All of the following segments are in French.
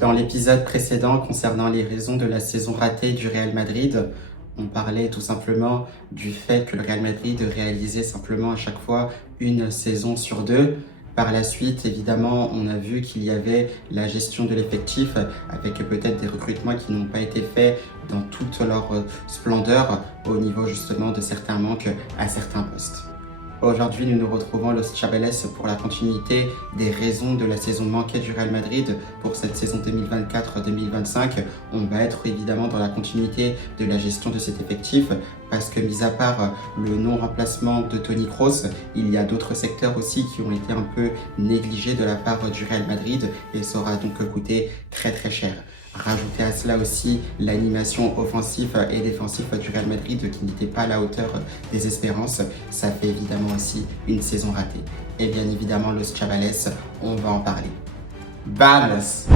Dans l'épisode précédent concernant les raisons de la saison ratée du Real Madrid, on parlait tout simplement du fait que le Real Madrid réalisait simplement à chaque fois une saison sur deux. Par la suite, évidemment, on a vu qu'il y avait la gestion de l'effectif avec peut-être des recrutements qui n'ont pas été faits dans toute leur splendeur au niveau justement de certains manques à certains postes. Aujourd'hui, nous nous retrouvons Los Chavales pour la continuité des raisons de la saison manquée du Real Madrid pour cette saison 2024-2025. On va être évidemment dans la continuité de la gestion de cet effectif parce que, mis à part le non-remplacement de Toni Kroos, il y a d'autres secteurs aussi qui ont été un peu négligés de la part du Real Madrid et ça aura donc coûté très très cher. Rajouter à cela aussi l'animation offensive et défensive du Real Madrid qui n'était pas à la hauteur des espérances, ça fait évidemment aussi une saison ratée. Et bien évidemment, Los Chavales, on va en parler. Vamos!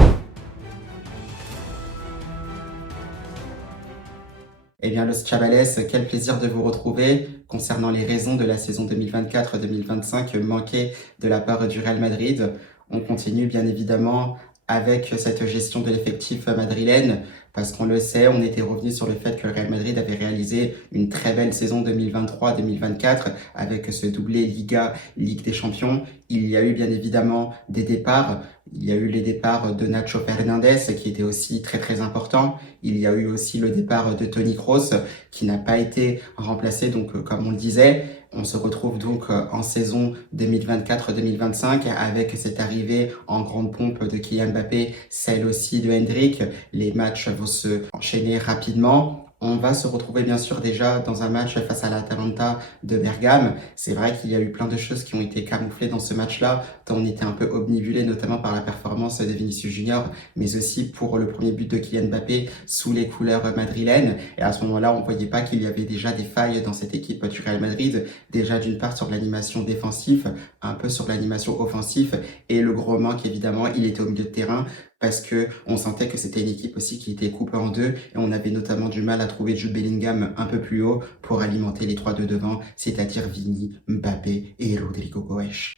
Eh bien, Los Chavales, quel plaisir de vous retrouver concernant les raisons de la saison 2024-2025 manquée de la part du Real Madrid. On continue bien évidemment avec cette gestion de l'effectif madrilène, parce qu'on le sait, on était revenu sur le fait que le Real Madrid avait réalisé une très belle saison 2023-2024 avec ce doublé Liga, Ligue des Champions. Il y a eu bien évidemment des départs. Il y a eu les départs de Nacho Fernandez qui était aussi très très important. Il y a eu aussi le départ de Toni Kroos qui n'a pas été remplacé, donc comme on le disait. On se retrouve donc en saison 2024-2025 avec cette arrivée en grande pompe de Kylian Mbappé, celle aussi de Hendrik. Les matchs vont se enchaîner rapidement. On va se retrouver bien sûr déjà dans un match face à l'Atalanta de Bergame. C'est vrai qu'il y a eu plein de choses qui ont été camouflées dans ce match-là, tant on était un peu obnubilé notamment par la performance de Vinicius Junior, mais aussi pour le premier but de Kylian Mbappé sous les couleurs madrilènes. Et à ce moment-là, on ne voyait pas qu'il y avait déjà des failles dans cette équipe du Real Madrid. Déjà d'une part sur l'animation défensive, un peu sur l'animation offensive, et le gros manque évidemment, il était au milieu de terrain, parce que on sentait que c'était une équipe aussi qui était coupée en deux et on avait notamment du mal à trouver Jude Bellingham un peu plus haut pour alimenter les trois de devant, c'est-à-dire Vini, Mbappé et Rodrigo Goes.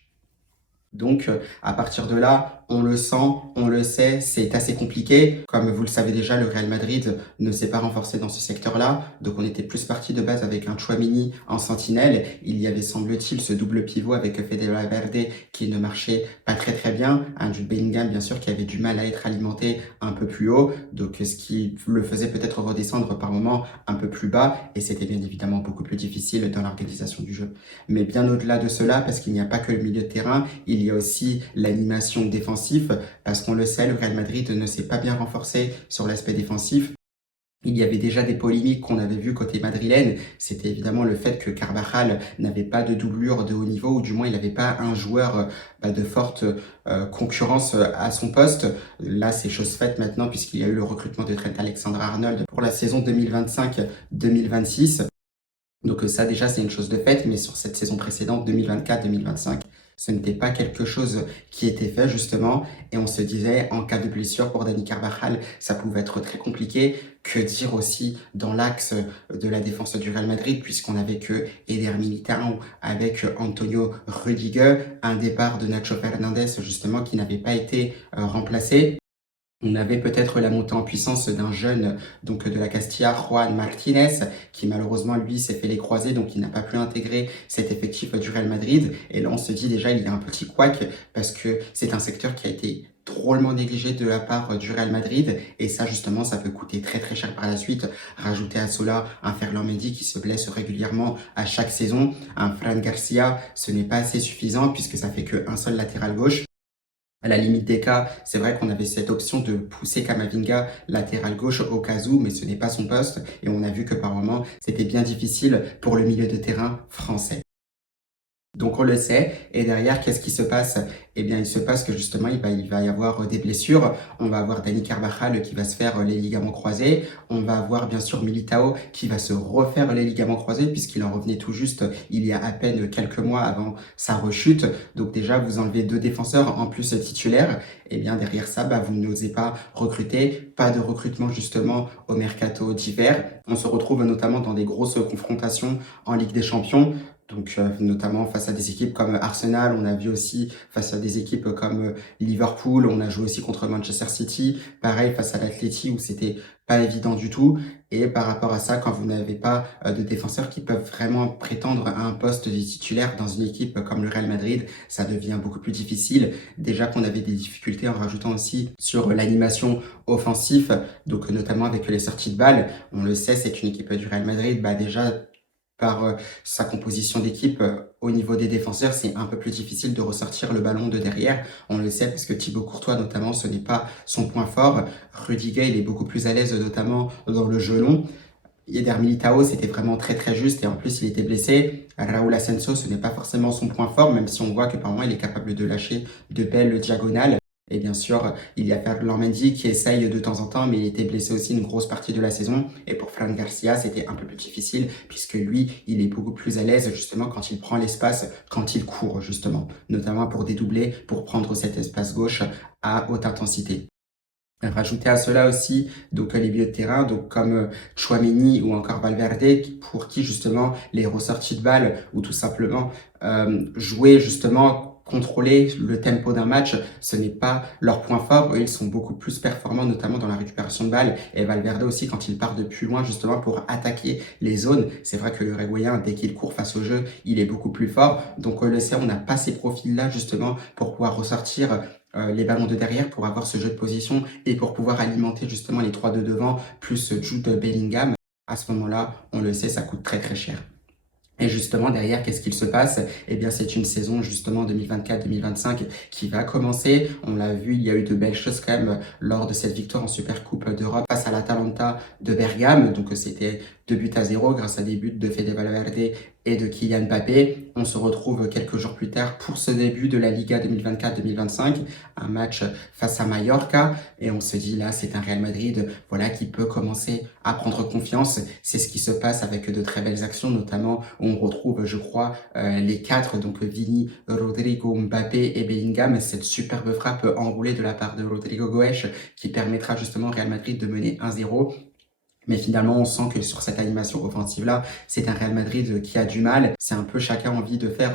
Donc, à partir de là, on le sent, on le sait, c'est assez compliqué. Comme vous le savez déjà, le Real Madrid ne s'est pas renforcé dans ce secteur-là. Donc, on était plus parti de base avec un Tchouaméni en sentinelle. Il y avait, semble-t-il, ce double pivot avec Fede Valverde qui ne marchait pas très très bien. Un Jude Bellingham, bien sûr, qui avait du mal à être alimenté un peu plus haut. Donc, ce qui le faisait peut-être redescendre par moments un peu plus bas. Et c'était bien évidemment beaucoup plus difficile dans l'organisation du jeu. Mais bien au-delà de cela, parce qu'il n'y a pas que le milieu de terrain, il y a aussi l'animation défensive, parce qu'on le sait, le Real Madrid ne s'est pas bien renforcé sur l'aspect défensif. Il y avait déjà des polémiques qu'on avait vues côté madrilène. C'était évidemment le fait que Carvajal n'avait pas de doublure de haut niveau, ou du moins il n'avait pas un joueur de forte concurrence à son poste. Là, c'est chose faite maintenant puisqu'il y a eu le recrutement de Trent Alexander-Arnold pour la saison 2025-2026. Donc ça déjà c'est une chose de faite, mais sur cette saison précédente 2024-2025, ce n'était pas quelque chose qui était fait justement, et on se disait en cas de blessure pour Dani Carvajal, ça pouvait être très compliqué. Que dire aussi dans l'axe de la défense du Real Madrid, puisqu'on avait que Eder Militão avec Antonio Rudiger, un départ de Nacho Fernandez justement qui n'avait pas été remplacé. On avait peut-être la montée en puissance d'un jeune donc de la Castilla, Juan Martinez, qui malheureusement lui s'est fait les croisés, donc il n'a pas pu intégrer cet effectif du Real Madrid. Et là on se dit déjà il y a un petit couac parce que c'est un secteur qui a été drôlement négligé de la part du Real Madrid, et ça justement ça peut coûter très très cher par la suite. Rajouter à cela un Ferland Mendy qui se blesse régulièrement à chaque saison, un Fran Garcia, ce n'est pas assez suffisant puisque ça fait qu'un seul latéral gauche. À la limite des cas, c'est vrai qu'on avait cette option de pousser Camavinga latéral gauche au cas où, mais ce n'est pas son poste. Et on a vu que par moments, c'était bien difficile pour le milieu de terrain français. Donc on le sait, et derrière, qu'est-ce qui se passe? Eh bien, il se passe que justement, il va y avoir des blessures. On va avoir Dani Carvajal qui va se faire les ligaments croisés. On va avoir bien sûr Militao qui va se refaire les ligaments croisés puisqu'il en revenait tout juste il y a à peine quelques mois avant sa rechute. Donc déjà, vous enlevez deux défenseurs en plus titulaires. Et bien derrière ça, vous n'osez pas recruter. Pas de recrutement justement au mercato d'hiver. On se retrouve notamment dans des grosses confrontations en Ligue des Champions. Donc, notamment face à des équipes comme Arsenal, on a vu aussi face à des équipes comme Liverpool, on a joué aussi contre Manchester City, pareil face à l'Atleti où c'était pas évident du tout. Et par rapport à ça, quand vous n'avez pas de défenseurs qui peuvent vraiment prétendre à un poste de titulaire dans une équipe comme le Real Madrid, ça devient beaucoup plus difficile. Déjà qu'on avait des difficultés en rajoutant aussi sur l'animation offensive, donc notamment avec les sorties de balles. On le sait, c'est une équipe du Real Madrid, déjà par sa composition d'équipe au niveau des défenseurs, c'est un peu plus difficile de ressortir le ballon de derrière. On le sait parce que Thibaut Courtois, notamment, ce n'est pas son point fort. Rudiger, il est beaucoup plus à l'aise, notamment dans le jeu long. Eder Militao, c'était vraiment très très juste et en plus il était blessé. Raúl Asensio, ce n'est pas forcément son point fort, même si on voit que par moment il est capable de lâcher de belles diagonales. Et bien sûr, il y a Ferland Mendy qui essaye de temps en temps, mais il était blessé aussi une grosse partie de la saison. Et pour Fran Garcia, c'était un peu plus difficile, puisque lui, il est beaucoup plus à l'aise justement quand il prend l'espace, quand il court justement, notamment pour dédoubler, pour prendre cet espace gauche à haute intensité. Rajouter à cela aussi donc les milieux de terrain donc comme Tchouaméni ou encore Valverde pour qui justement les ressorties de balles ou tout simplement jouer justement contrôler le tempo d'un match, ce n'est pas leur point fort. Eux, ils sont beaucoup plus performants, notamment dans la récupération de balles. Et Valverde aussi, quand il part de plus loin, justement, pour attaquer les zones. C'est vrai que le Uruguayen, dès qu'il court face au jeu, il est beaucoup plus fort. Donc, on le sait, on n'a pas ces profils-là, justement, pour pouvoir ressortir les ballons de derrière pour avoir ce jeu de position et pour pouvoir alimenter justement les trois de devant plus Jude Bellingham. À ce moment-là, on le sait, ça coûte très très cher. Et justement, derrière, qu'est-ce qu'il se passe? Eh bien, c'est une saison, justement, 2024-2025 qui va commencer. On l'a vu, il y a eu de belles choses quand même lors de cette victoire en Supercoupe d'Europe face à l'Atalanta de Bergame. Donc, c'était 2 buts à 0 grâce à des buts de Fede Valverde et de Kylian Mbappé. On se retrouve quelques jours plus tard pour ce début de la Liga 2024-2025, un match face à Mallorca. Et on se dit là, c'est un Real Madrid, voilà, qui peut commencer à prendre confiance. C'est ce qui se passe avec de très belles actions, notamment où on retrouve, je crois, les quatre, donc Vini, Rodrigo, Mbappé et Bellingham. Cette superbe frappe enroulée de la part de Rodrigo Goes qui permettra justement au Real Madrid de mener 1-0. Mais finalement, on sent que sur cette animation offensive-là, c'est un Real Madrid qui a du mal. C'est un peu chacun envie de faire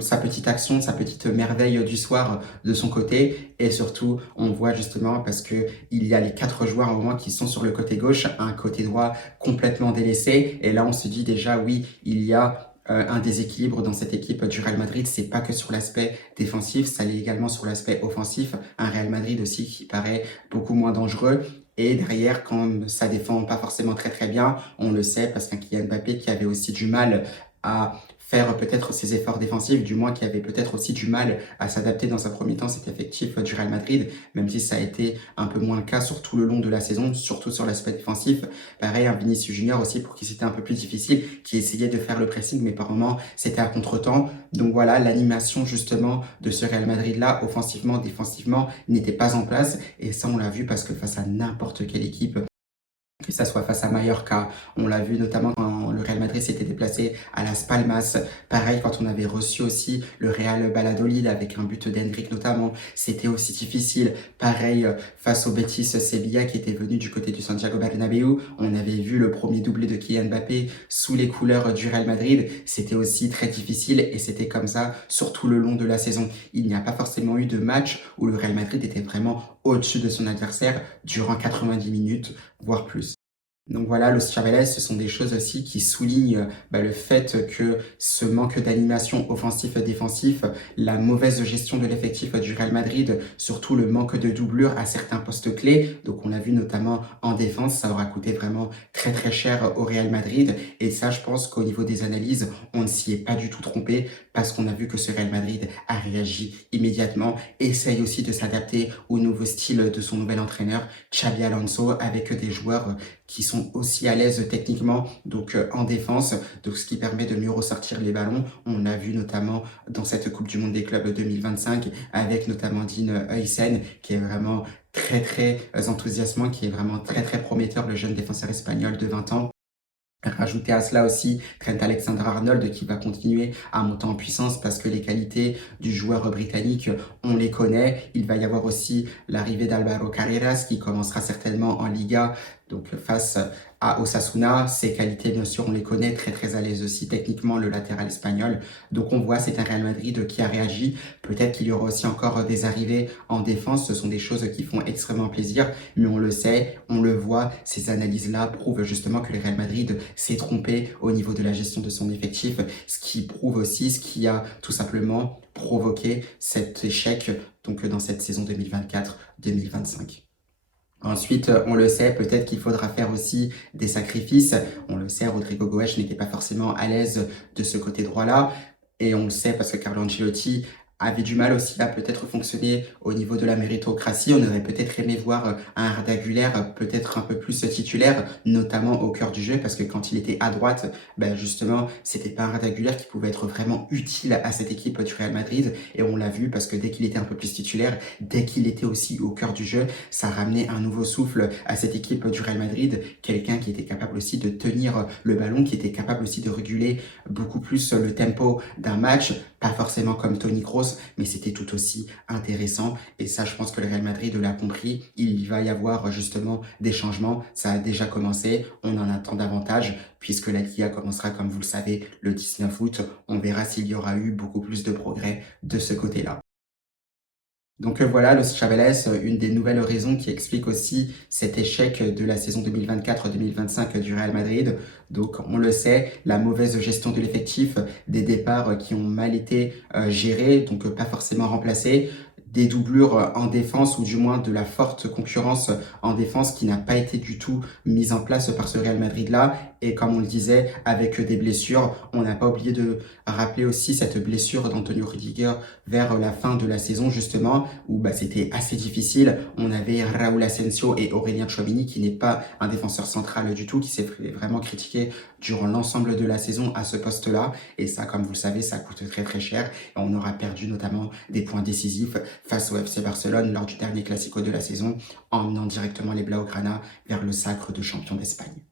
sa petite action, sa petite merveille du soir de son côté. Et surtout, on voit justement parce que il y a les 4 joueurs au moins qui sont sur le côté gauche, un côté droit complètement délaissé. Et là, on se dit déjà, oui, il y a un déséquilibre dans cette équipe du Real Madrid. C'est pas que sur l'aspect défensif, ça l'est également sur l'aspect offensif. Un Real Madrid aussi qui paraît beaucoup moins dangereux. Et derrière, quand ça défend pas forcément très très bien, on le sait parce qu'un Kylian Mbappé qui avait aussi du mal à faire peut-être ses efforts défensifs, du moins qui avait peut-être aussi du mal à s'adapter dans un premier temps cet effectif du Real Madrid, même si ça a été un peu moins le cas sur tout le long de la saison, surtout sur l'aspect défensif. Pareil, un Vinicius Junior aussi pour qui c'était un peu plus difficile, qui essayait de faire le pressing, mais par moments c'était à contre-temps. Donc voilà, l'animation justement de ce Real Madrid-là, offensivement, défensivement, n'était pas en place. Et ça, on l'a vu parce que face à n'importe quelle équipe, que ça soit face à Mallorca, on l'a vu notamment quand le Real Madrid s'était déplacé à Las Palmas. Pareil, quand on avait reçu aussi le Real Valladolid avec un but d'Hendrick notamment, c'était aussi difficile. Pareil, face au Betis Sevilla qui était venu du côté du Santiago Bernabéu, on avait vu le premier doublé de Kylian Mbappé sous les couleurs du Real Madrid. C'était aussi très difficile et c'était comme ça sur tout le long de la saison. Il n'y a pas forcément eu de match où le Real Madrid était vraiment au-dessus de son adversaire durant 90 minutes, voire plus. Donc voilà, Los Chavales, ce sont des choses aussi qui soulignent le fait que ce manque d'animation offensif-défensif, la mauvaise gestion de l'effectif du Real Madrid, surtout le manque de doublure à certains postes clés. Donc on l'a vu notamment en défense, ça aura coûté vraiment très très cher au Real Madrid. Et ça, je pense qu'au niveau des analyses, on ne s'y est pas du tout trompé parce qu'on a vu que ce Real Madrid a réagi immédiatement, essaye aussi de s'adapter au nouveau style de son nouvel entraîneur, Xabi Alonso, avec des joueurs qui sont aussi à l'aise techniquement, donc en défense, donc ce qui permet de mieux ressortir les ballons. On a vu notamment dans cette Coupe du Monde des clubs 2025 avec notamment Dean Huysen qui est vraiment très très enthousiasmant, qui est vraiment très très prometteur, le jeune défenseur espagnol de 20 ans. Rajouter à cela aussi Trent Alexander-Arnold qui va continuer à monter en puissance parce que les qualités du joueur britannique, on les connaît. Il va y avoir aussi l'arrivée d'Alvaro Carreras qui commencera certainement en Liga, donc face à Osasuna. Ses qualités, bien sûr, on les connaît, très à l'aise aussi techniquement, le latéral espagnol. Donc on voit, c'est un Real Madrid qui a réagi. Peut-être qu'il y aura aussi encore des arrivées en défense. Ce sont des choses qui font extrêmement plaisir, mais on le sait, on le voit. Ces analyses-là prouvent justement que le Real Madrid s'est trompé au niveau de la gestion de son effectif, ce qui prouve aussi ce qui a tout simplement provoqué cet échec donc dans cette saison 2024-2025. Ensuite, on le sait, peut-être qu'il faudra faire aussi des sacrifices. On le sait, Rodrigo Goes n'était pas forcément à l'aise de ce côté droit-là. Et on le sait parce que Carlo Ancelotti avait du mal aussi à peut-être fonctionner au niveau de la méritocratie. On aurait peut-être aimé voir un Arda Güler peut-être un peu plus titulaire, notamment au cœur du jeu, parce que quand il était à droite, ben justement, c'était pas un Arda Güler qui pouvait être vraiment utile à cette équipe du Real Madrid. Et on l'a vu parce que dès qu'il était un peu plus titulaire, dès qu'il était aussi au cœur du jeu, ça ramenait un nouveau souffle à cette équipe du Real Madrid. Quelqu'un qui était capable aussi de tenir le ballon, qui était capable aussi de réguler beaucoup plus le tempo d'un match, pas forcément comme Toni Kroos, mais c'était tout aussi intéressant. Et ça, je pense que le Real Madrid l'a compris. Il va y avoir justement des changements. Ça a déjà commencé. On en attend davantage puisque la Liga commencera, comme vous le savez, le 19 août. On verra s'il y aura eu beaucoup plus de progrès de ce côté-là. Donc voilà, Los Chavales, une des nouvelles raisons qui explique aussi cet échec de la saison 2024-2025 du Real Madrid. Donc on le sait, la mauvaise gestion de l'effectif, des départs qui ont mal été gérés, donc pas forcément remplacés, des doublures en défense ou du moins de la forte concurrence en défense qui n'a pas été du tout mise en place par ce Real Madrid-là. Et comme on le disait, avec des blessures, on n'a pas oublié de rappeler aussi cette blessure d'Antonio Rudiger vers la fin de la saison justement, où c'était assez difficile. On avait Raúl Asensio et Aurélien Tchouaméni qui n'est pas un défenseur central du tout, qui s'est vraiment critiqué durant l'ensemble de la saison à ce poste-là. Et ça, comme vous le savez, ça coûte très cher. Et on aura perdu notamment des points décisifs face au FC Barcelone lors du dernier Classico de la saison, emmenant directement les Blaugrana vers le sacre de champion d'Espagne.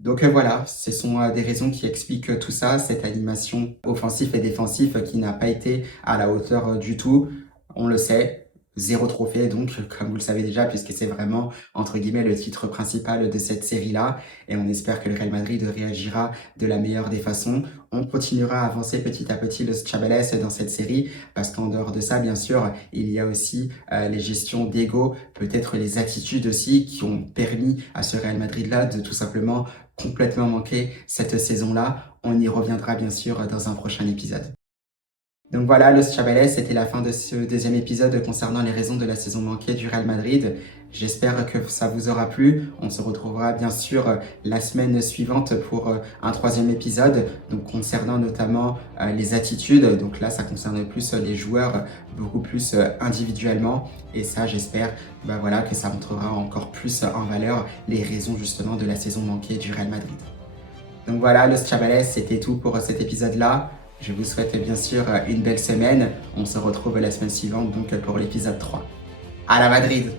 Donc voilà, ce sont des raisons qui expliquent tout ça, cette animation offensive et défensive qui n'a pas été à la hauteur du tout. On le sait, 0 trophée donc, comme vous le savez déjà, puisque c'est vraiment, entre guillemets, le titre principal de cette série-là. Et on espère que le Real Madrid réagira de la meilleure des façons. On continuera à avancer petit à petit le Chavales dans cette série, parce qu'en dehors de ça, bien sûr, il y a aussi les gestions d'ego, peut-être les attitudes aussi, qui ont permis à ce Real Madrid-là de tout simplement complètement manquer cette saison-là. On y reviendra bien sûr dans un prochain épisode. Donc voilà, Los Chavales, c'était la fin de ce deuxième épisode concernant les raisons de la saison manquée du Real Madrid. J'espère que ça vous aura plu. On se retrouvera bien sûr la semaine suivante pour un troisième épisode, donc concernant notamment les attitudes. Donc là, ça concerne plus les joueurs, beaucoup plus individuellement. Et ça, j'espère voilà, que ça montrera encore plus en valeur les raisons justement de la saison manquée du Real Madrid. Donc voilà, Los Chavales, c'était tout pour cet épisode-là. Je vous souhaite bien sûr une belle semaine. On se retrouve la semaine suivante donc pour l'épisode 3. À la Madrid!